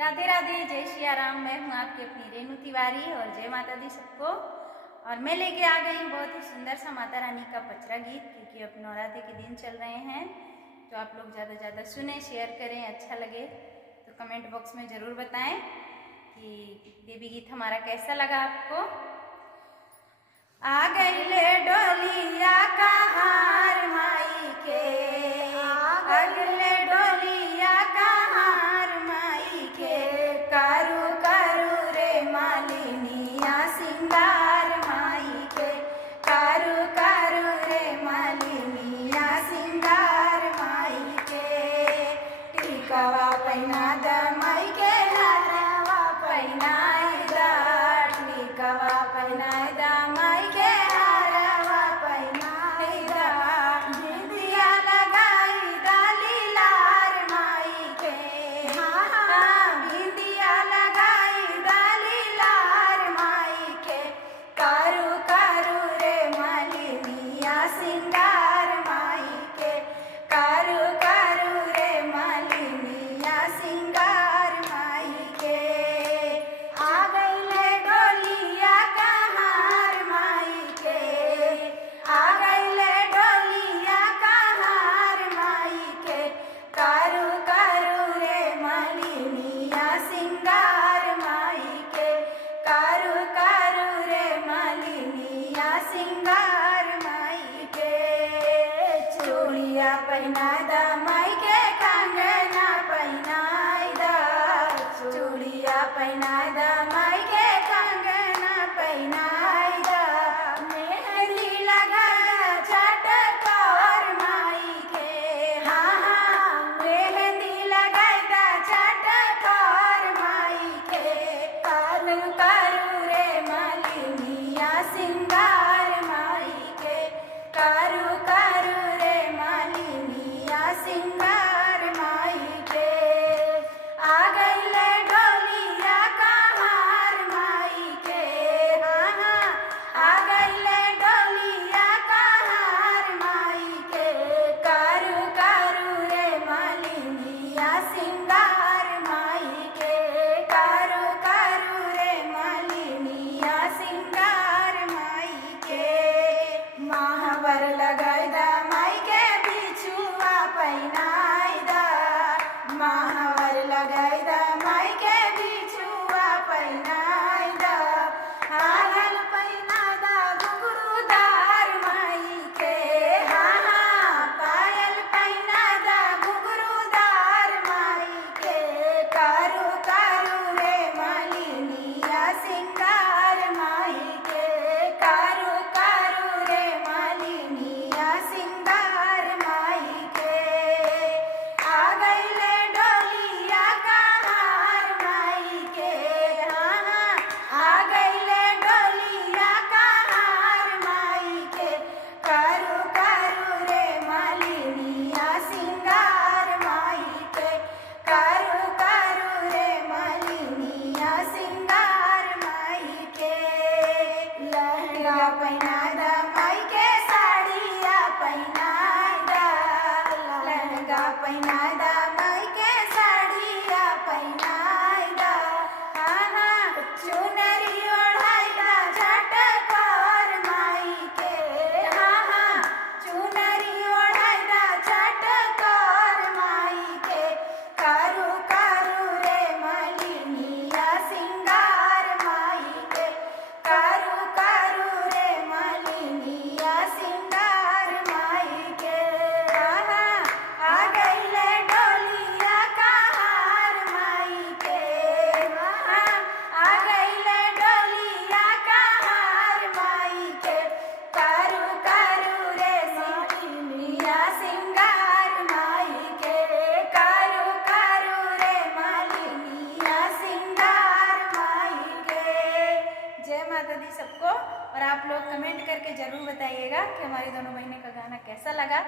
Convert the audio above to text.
राधे राधे, जय सिया राम। मैं हूँ आपकी अपनी रेणु तिवारी और जय माता दी सबको। और मैं लेके आ गई हूँ बहुत ही सुंदर सा माता रानी का पचरा गीत, क्योंकि अब नवरात्रि के दिन चल रहे हैं। तो आप लोग ज़्यादा से ज़्यादा सुने, शेयर करें, अच्छा लगे तो कमेंट बॉक्स में ज़रूर बताएं कि देवी गीत हमारा कैसा लगा आपको। आ गई ले डोलिया का हार माई के, अगले डोलिया का हार माई के, कारू कारू रे मालिनिया सिंगार माई के, कारू कारू रे मालिनिया सिंगार माई के, टिकवा पहना द माई के, हारवा पहनाए द, टिकवा पहनाए द माई के, हारवा पहनाए द, बिंदिया लगाई द लीलार माई के, बिंदिया लगाई द लीलार माई के, कारू कारू रे मालिनिया सिंगार माई के, कारू कारू रे मालिनिया सिंगार माई के। आ गईले डोलिया का हार माई के, आ गईले डोलिया का हार माई के, कारू कारू रे मालिनिया सिंगार माई के, कारू कारू रे मालिनिया सिंगार माई के। चूड़िया पहना द माई के, कंगना पहनाई द, चूड़िया पहना द माई के, कंगना पहनाई द, मेहंदी लगा चटकार माई के, मेहंदी लगाई द चटकार माई के, कारू कारू रे मालिनिया सिंगार माई के, कारू कारू रे मालिनिया सिंगार माई के। आ गईले डोलिया का हार माई के, आ गईले डोलिया का हार माई के, कारू कारू रे मालिनिया सिंगार माई के, कारू कारू रे मालिनिया सिंगार माई के। महावर लगाई द माई के, बिछुआ पहनाई द, महावर लगाई द माई के, बिछुआ पहनाई द, हागल पहना द घुंघरूदार माई के, पायल पहना द घुंघरूदार माई के, कारू कारू रे मालिनिया सिंगार माई के, कारू कारू रे मालिनिया सिंगार माई के। आ गईले डोलिया का हार माई के, आ गईले डोलिया का हार माई के, कारू कारू रे मालिनिया सिंगार माई के, कारू कारू रे मालिनिया सिंगार माई के। लहंगा पहना द माई के, साड़िया पहनाई द, लहंगा पहना द माई के, साड़िया पहनाई द, चुनरी ओढ़ाई द झटकार माई के, चुनरी ओढ़ाई द झटकार माई के, कारू कारू रे मालिनिया सिंगार माई के, कारू कारू रे मालिनिया सिंगार माई के। आ गईले डोलिया का हार माई के, आ गईले डोलिया का हार माई के, कारू कारू रे मालिनिया सिंगार माई के, कारू कारू रे मालिनिया सिंगार माई के। जय माता दी सबको। और आप लोग कमेंट करके जरूर बताइएगा कि हमारी दोनों बहनें का गाना कैसा लगा।